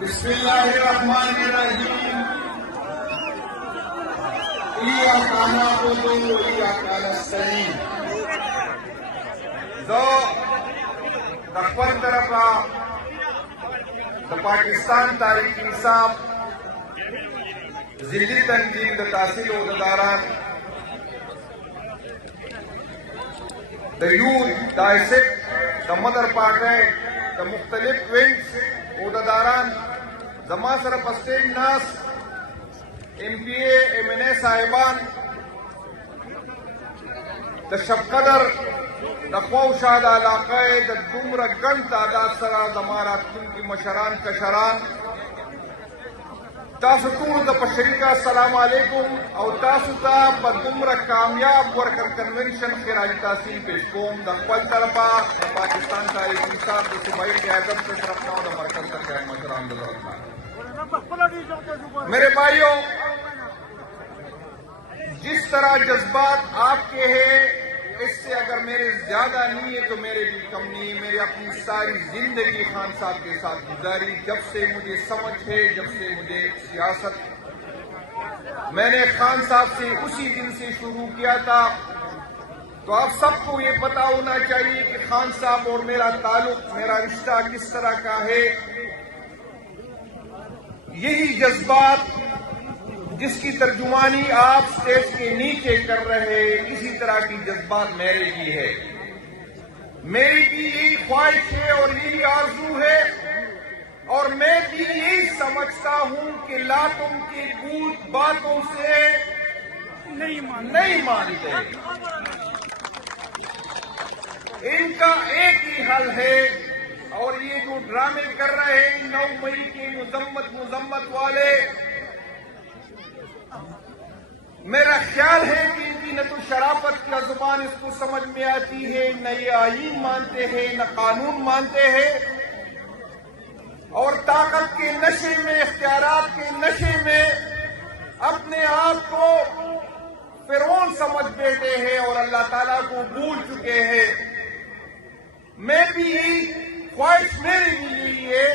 بسم اللہ الرحمن الرحیم ایاک نعبد و ایاک نستعین دو خپل طرفا د پاکستان تحریک انصاف ضلعی تنظیم د تحصیل عہدیداران د یوتھ د آئیسیک د مدر پارٹی د مختلف ونگز عہدیداران زما سره په سټیج ناست M P A M N A صاحبان د شب قدر د خواوشا د علاقې د دومره ګڼ تعداد سره زما راتلونکي مشران کشران تاسو ټولو ته په شریکه السلام علیکم او تاسو ته په دومره کامیاب ورکر کنونشن خراج تحسین پیش کوم د خپل طرفه د پاکستان تحریک انصاف د صوبائی قیادت کے طرف نہ د مرکز کا خیر مشران میرے بھائیوں، جس طرح جذبات آپ کے ہیں اس سے اگر میرے زیادہ نہیں ہے تو میرے بھی کم نہیں ہے. میری اپنی ساری زندگی خان صاحب کے ساتھ گزاری. جب سے مجھے سمجھ ہے، جب سے مجھے سیاست، میں نے خان صاحب سے اسی دن سے شروع کیا تھا. تو آپ سب کو یہ پتا ہونا چاہیے کہ خان صاحب اور میرا تعلق، میرا رشتہ کس طرح کا ہے. یہی جذبات جس کی ترجمانی آپ سٹیج کے نیچے کر رہے، اسی طرح کی جذبات میرے بھی ہے. میری بھی یہی خواہش ہے اور یہی آرزو ہے، اور میں بھی یہی سمجھتا ہوں کہ لا تم کی بھوت باتوں سے نہیں مانتے. ان کا ایک ہی حل ہے، اور یہ جو ڈرامے کر رہے ہیں 9 مئی کے مذمت والے، میرا خیال ہے کہ ان کی نہ تو شرافت کا زبان اس کو سمجھ میں آتی ہے، نہ یہ آئین مانتے ہیں، نہ قانون مانتے ہیں، اور طاقت کے نشے میں، اختیارات کے نشے میں اپنے آپ کو فرعون سمجھ بیٹھے ہیں اور اللہ تعالیٰ کو بھول چکے ہیں. میں بھی یہی خواہش میری بھی یہی ہے،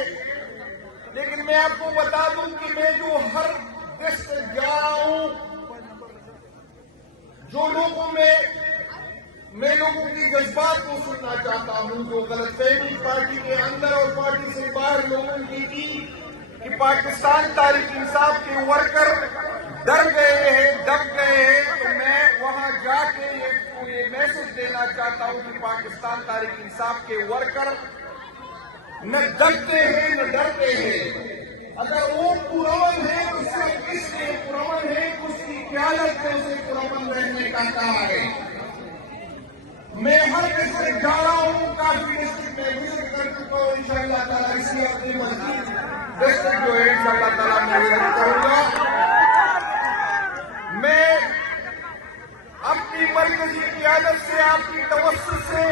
لیکن میں آپ کو بتا دوں کہ میں جو ہر ڈسٹرکٹ جا رہا ہوں، جو لوگوں میں لوگوں کی جذبات کو سننا چاہتا ہوں، جو غلط فہمی پارٹی کے اندر اور پارٹی سے باہر لوگوں کی تھی کہ پاکستان تحریک انصاف کے ورکر ڈر گئے ہیں، دب گئے ہیں، تو میں وہاں جا کے یہ میسج دینا چاہتا ہوں کہ پاکستان تحریک انصاف کے ورکر نہ دبتے ہیں نہ ڈرتے ہیں. اگر وہ پرامن ہے تو صرف اس لیے پرامن ہے کہ اس کی قیادت نے اسے پرامن رہنے کا کہا ہے. میں ہر ڈسٹرکٹ جا رہا ہوں، کافی ڈسٹرکٹ میں وزٹ کر چکا ہوں. انشاءاللہ تعالیٰ اسی ہفتے مزید ڈسٹرکٹ جو ہے انشاءاللہ تعالیٰ میں وزٹ کروں گا. میں اپنی مرکزی قیادت سے، آپ کی توسط سے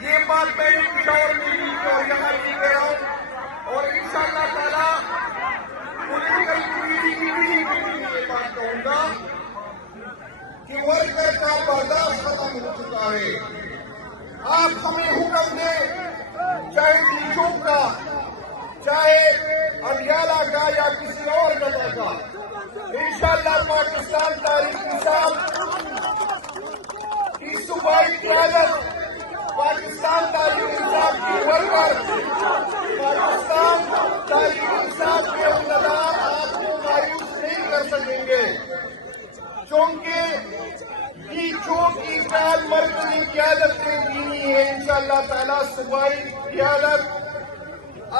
یہ بات میں نے پشاور میں لی اور یہاں بھی کہہ رہا ہوں، اور انشاءاللہ تعالیٰ پولیٹیکل کمیٹی کی بھی یہ بات کہوں گا کہ ورکر کا برداشت ختم ہو چکا ہے. آپ ہمیں حکم دیں، چاہے ٹیچوں کا، چاہے اڈیالہ کا یا کسی اور جگہ کا، انشاءاللہ پاکستان تحریک انصاف کی صوبائی قیادت، پاکستان تحریک انصاف کی ورکر، پاکستان تحریک انصاف کے عہدیدار آپ کو مایوس نہیں کر سکیں گے، کیونکہ ٹیچوں کی قیادت مرکزی قیادت نے دی ہے. انشاءاللہ تعالیٰ صوبائی قیادت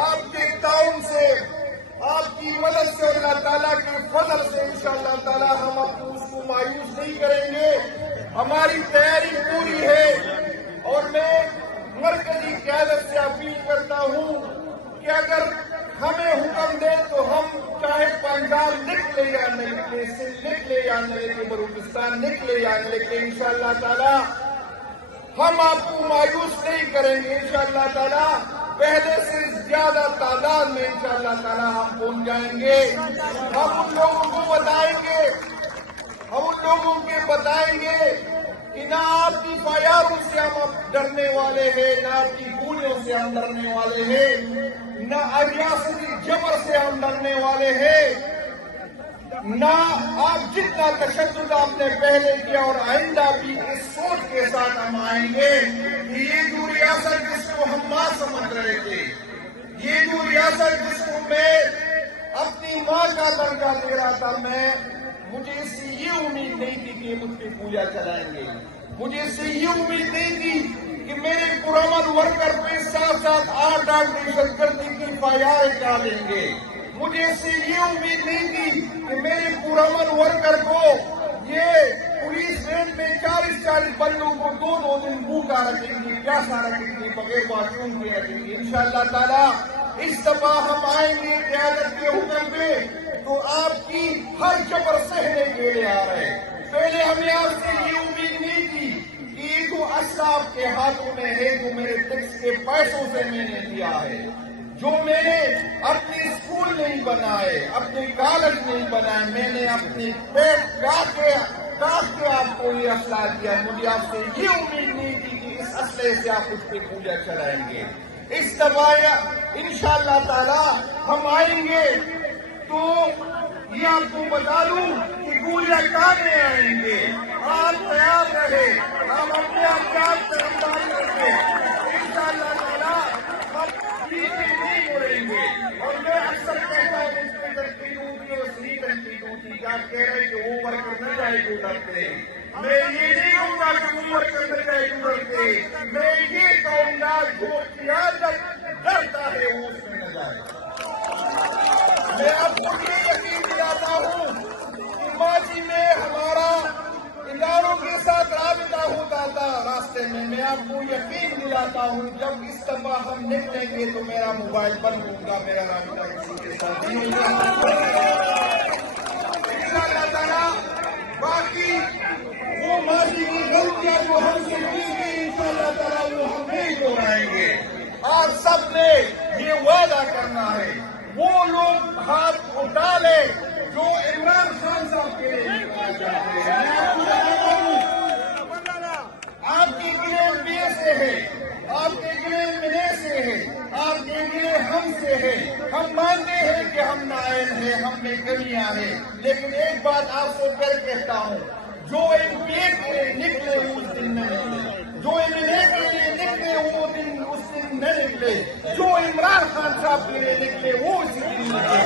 آپ کے تعاون سے، آپ کی مدد سے اور اللہ تعالیٰ کے فضل سے انشاءاللہ تعالیٰ ہم اس کو مایوس نہیں کریں گے. ہماری تیاری پوری ہے، اور میں مرکزی قیادت سے اپیل کرتا ہوں کہ اگر اگر ہمیں حکم دے تو ہم چاہے پنجاب نکلے یا نہ نکلے، سندھ نکلے یا نہ نکلے، بلوچستان نکلے یا نہ نکلے، انشاءاللہ تعالی ہم آپ کو مایوس نہیں کریں گے. انشاءاللہ تعالی پہلے سے زیادہ تعداد میں انشاءاللہ تعالی ہم پہنچ جائیں گے. ہم ان لوگوں کو بتائیں گے کہ نہ آپ کی فائروں سے ہم ڈرنے والے ہیں، نہ آپ کی گولیوں سے ہم ڈرنے والے ہیں، نہ ریاستی جبر سے ہم ڈرنے والے ہیں، نہ آپ جتنا تشدد آپ نے پہلے کیا اور آئندہ بھی اس سوچ کے ساتھ ہم آئیں گے کہ یہ جو ریاست جس کو ہم ماں سمجھ رہے تھے، یہ جو ریاست جس کو میں اپنی ماں کا درجہ دے رہا تھا، مجھے اس سے یہ امید نہیں تھی کہ مجھ پہ پوجا چلائیں گے، مجھے اس سے یہ امید نہیں تھی کہ میرے پرامن ورکر پہ ساتھ 8 دہشت گردی کی فائریں ڈالیں گے، مجھے اس سے یہ امید نہیں تھی کہ میرے پرامن ورکر کو یہ پولیس وین میں 40 بندوں کو 2 دن بھوکا رکھیں گے، پیاسا رکھیں گے، بغیر باتوں کے رکھیں گے. انشاءاللہ تعالی اس دفعہ ہم آئیں گے قیادت کے حکم پہ تو آپ کی ہر جبر سہنے کے لیے آ رہے ہیں. پہلے ہمیں آپ سے یہ امید نہیں تھی کہ یہ جو اسلحہ آپ کے ہاتھوں میں ہے، جو میرے ٹیکس کے پیسوں سے میں نے دیا ہے، جو میں نے اپنے اسکول نہیں بنائے، اپنے کالج نہیں بنائے، میں نے اپنے پیٹ کاٹ کے آپ کو یہ اسلحہ دیا. مجھے آپ سے یہ امید نہیں تھی کہ اس اسلحے سے آپ اس پہ پوجا چلائیں گے. اس دفعہ انشاءاللہ تعالی ہم آئیں گے تو یہ آپ کو بتا دوں کہ گولیاں کہاں آئیں گے. آپ تیار رہے، ہم اپنے افراد سے امداد کر کے انشاءاللہ تعالی ہم پیچھے نہیں مڑیں گے. اور میں اکثر کہتا ہوں اس پہ تنقید ہوتی اور صحیح تنقید ہوتی، آپ کہہ رہے کہ وہ ورکر نہ جائے تو ڈرتے. میں یہ نہیں کہوں گا کہ وہ ورکر نہ جائے تو ڈرتے، میں یہ کہوں گا جو قیادت ڈرتا ہے وہ اس میں نہ جائے. میں آپ کو یہ یقین دلاتا ہوں کہ ماضی میں ہمارا اداروں کے ساتھ رابطہ ہوتا تھا راستے میں. میں آپ کو یقین دلاتا ہوں جب اس دفعہ ہم نکلیں گے تو میرا موبائل بند ہوگا، میرا رابطہ کسی کے ساتھ نہیں ہوگا. انشاءاللہ تعالیٰ باقی وہ ماضی کی غلطیاں جو ہم سے کی گئی انشاءاللہ تعالیٰ وہ ہم نہیں دہرائیں گے. آپ سب نے یہ وعدہ کرنا ہے، وہ لوگ ہاتھ اٹھا لے جو عمران خان صاحب کے لیے آپ کی گلے بی سے ہے، آپ کے گلے منے سے ہے، آپ کے گلے ہم سے ہے. ہم مانتے ہیں کہ ہم نائل ہیں، ہم میں کمیاں ہیں، لیکن ایک بات آپ کو پھر کہتا ہوں، جو ایم پی اے کے لیے نکلے وہ اس دن نہ نکلے، جو ایم ایل اے کے لیے نکلے وہ دن اس دن نہ نکلے، جو عمران خان صاحب کے لیے نکلے وہ اسی دن نکلے،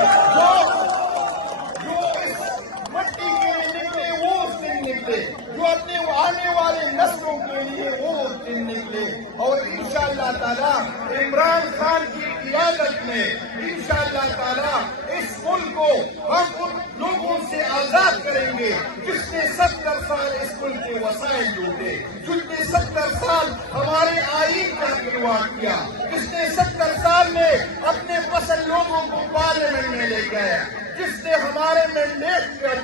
جو اس مٹی کے لیے نکلے وہ اس دن نکلے، جو اپنے آنے والے نسلوں کے لیے وہ اس دن نکلے. اور انشاءاللہ تعالی عمران خان کی قیادت میں انشاءاللہ تعالی اس ملک کو ہم ان لوگوں سے آزاد کریں گے جس نے 70 سال اس ملک کے وسائل لوٹے، جس نے 70 سال ہمارے آئین کا خلوہ کیا، جس نے 70 سال میں اپنے پسند لوگوں کو پارلیمنٹ میں لے گیا، جس نے ہمارے مینڈیٹ کا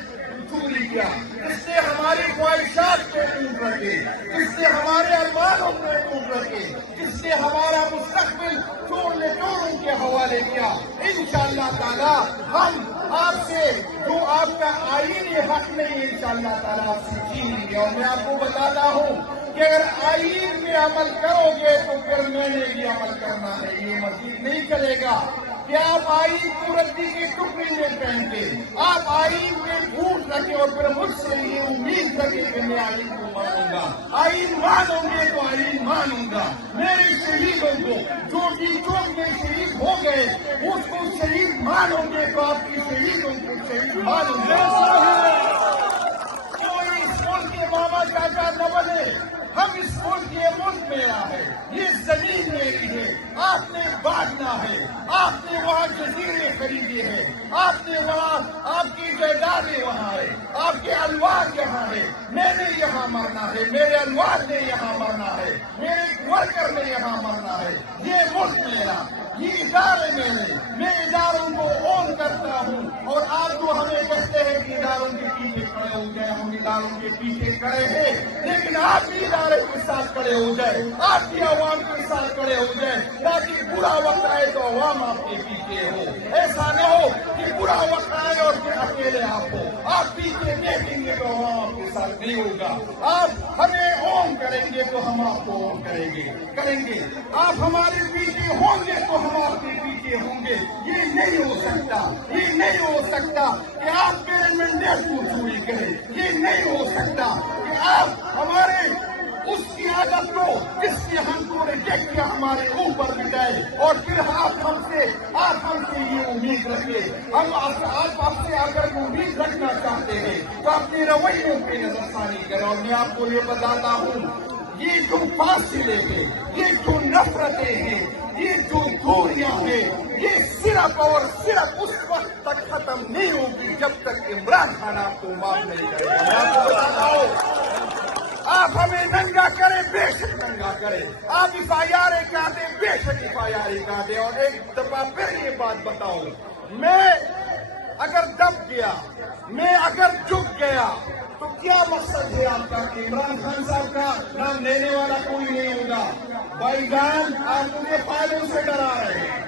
چوری کیا، جس نے ہماری خواہشات پہ ٹوٹ رکھے، جس نے ہمارے ارمانوں پہ ٹوٹ رکھے، جس نے ہمارا مستقبل چوروں کے حوالے کیا. انشاءاللہ تعالی ہم آپ سے جو آپ کا آئینی حق نہیں ہے انشاءاللہ تعالی آپ سے چھینیں گے. اور میں آپ کو بتاتا ہوں کہ اگر آئین پہ عمل کرو گے تو پھر میں نے بھی عمل کرنا ہے، یہ مزید نہیں چلے گا کہ آپ آئین کو ردی کی ٹکڑی میں پہن کے آپ آئین پہ جھوٹ رکھیں اور پھر مجھ سے یہ امید رکھیں کہ میں آئین کو مانوں گا. آئین مانوں گے تو آئین مانوں گا. میرے شہیدوں کو جو ڈی چوک میں شہید ہو گئے اس کو شہید مانوں گے تو آپ کی شہیدوں کو شہید مانوں گے. کوئی اس ملک کے ماما چاچا نہ بنے، ہم اس ملک یہ ملک میرا ہے، یہ زمین میری ہے. آپ نے بانٹنا ہے، آپ نے وہاں جزیرے خریدے ہیں، آپ نے وہاں آپ کی جائیدادیں وہاں ہے، آپ کے انوار یہاں ہے. میں نے یہاں مرنا ہے، میرے انوار نے یہاں مرنا ہے، میرے مر کر میں یہاں مرنا ہے. یہ ملک میرا, یہ ادارے میرے, میں اداروں کو اون کرتا ہوں. اور آپ جو ہمیں کہتے ہیں کہ اداروں کے پیچھے کھڑے ہو جائے, ہم اداروں کے پیچھے کھڑے ہیں, لیکن آپ بھی ادارے کے ساتھ کھڑے ہو جائے, آپ بھی عوام کے ساتھ کھڑے ہو جائے, تاکہ برا وقت آئے تو عوام آپ کے پیچھے ہو. ایسا نہ ہو کہ برا وقت آئے اور پھر اکیلے آپ ہو. آپ پیچھے دیکھیں گے تو عوام آپ کے ساتھ نہیں ہوگا. آپ ہمیں اون کریں گے تو ہم آپ کو اون کریں گے. آپ ہمارے پیچھے ہوں گے تو ہم آپ کے پیچھے ہوں گے. یہ نہیں ہو سکتا, یہ نہیں ہو سکتا کہ آپ میرے مینڈیٹ کو چوری کریں. یہ نہیں ہو سکتا کہ آپ ہمارے اس کی عادت کو جس کی ہم کو ریجیکٹ کیا ہمارے اوپر بتائے, اور پھر آپ ہم سے یہ امید رکھے. آپ سے اگر امید رکھنا چاہتے ہیں تو اپنے رویوں پہ نظر ثانی کریں. اور میں آپ کو یہ بتاتا ہوں, یہ جو فاصلے ہیں, یہ جو نفرتیں ہیں, یہ جو دوریاں ہیں, یہ صرف اور صرف اس وقت تک ختم نہیں ہوگی جب تک عمران خان آپ کو معاف نہیں کرے گا. میں آپ کو بتاتا ہوں, آپ ہمیں ننگا کریں, بے شک ننگا کریں. آپ FIR کاٹیں, بے شک FIR کاٹیں. اور ایک دفعہ پھر یہ بات بتاؤں, میں اگر دب گیا, میں اگر جھک گیا تو کیا مقصد ہے آپ کا کہ عمران خان صاحب کا نام لینے والا کوئی نہیں ہوگا؟ بھائی جان, آپ مجھے فائدوں سے ڈرا رہے ہیں,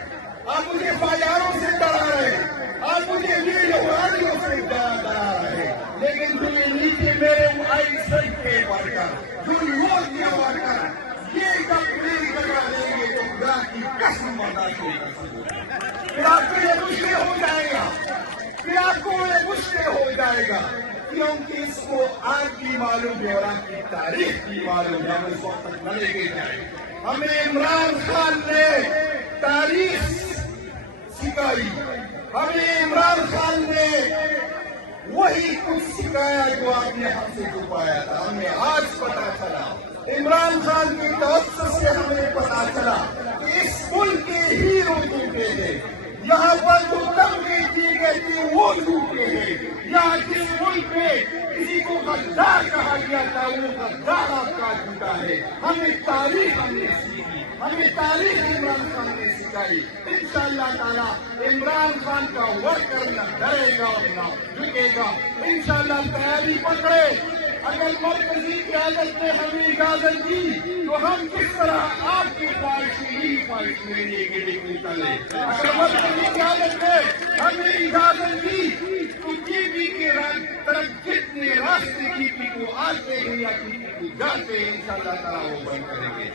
آپ مجھے FIRوں سے ڈرا رہے ہیں, آپ مجھے ویڈیو سے ڈرا رہے ہیں, لیکن جو یہ نیچے میرے آئی سب کے ورکر, جو یوگ کے ورکر یہ کمپلین کروا دیں گے تو خدا کی قسم برداشت نہیں کر سکتے. پھر آپ کو یہ مشکل ہو جائے گا, پھر آپ کو یہ مشکل ہو جائے گا, کیونکہ اس کو آج بھی معلوم ہے اور آج کی تاریخ بھی معلوم ہے. ہم اس وقت تک نہ لے کے جائیں. ہمیں عمران خان نے تاریخ سکھائی, ہمیں عمران خان نے وہی کچھ سکھایا جو آپ نے ہم سے چھپایا تھا. ہمیں آج پتا چلا, عمران خان کی توسط سے ہمیں پتا چلا کہ اس ملک کے ہیرو جھوٹے تھے. یہاں پر جو تنقید کی گئی تھی وہ جھوٹے ہیں. یہاں جس ملک میں کسی کو غدار کہا گیا تھا وہ غدار آپ کا جھوٹا ہے. ہمیں تاریخ سیکھی, ہمیں تاریخ عمران خان نے سکھائی. انشاءاللہ تعالی عمران خان کا ورکر نہ ڈرے گا اور نہ جھکے گا. انشاءاللہ تیاری پکڑے. اگر مرکزی قیادت نے ہمیں اجازت دی تو ہم کس طرح آپ کی خواہش میں لے کے نکلے. اگر مرکزی قیادت نے ہمیں اجازت دی تو TP کے طرف جتنے راستے TP کو آتے ہیں یا TP کو جاتے ہیں انشاءاللہ تعالی وہ بند کریں گے.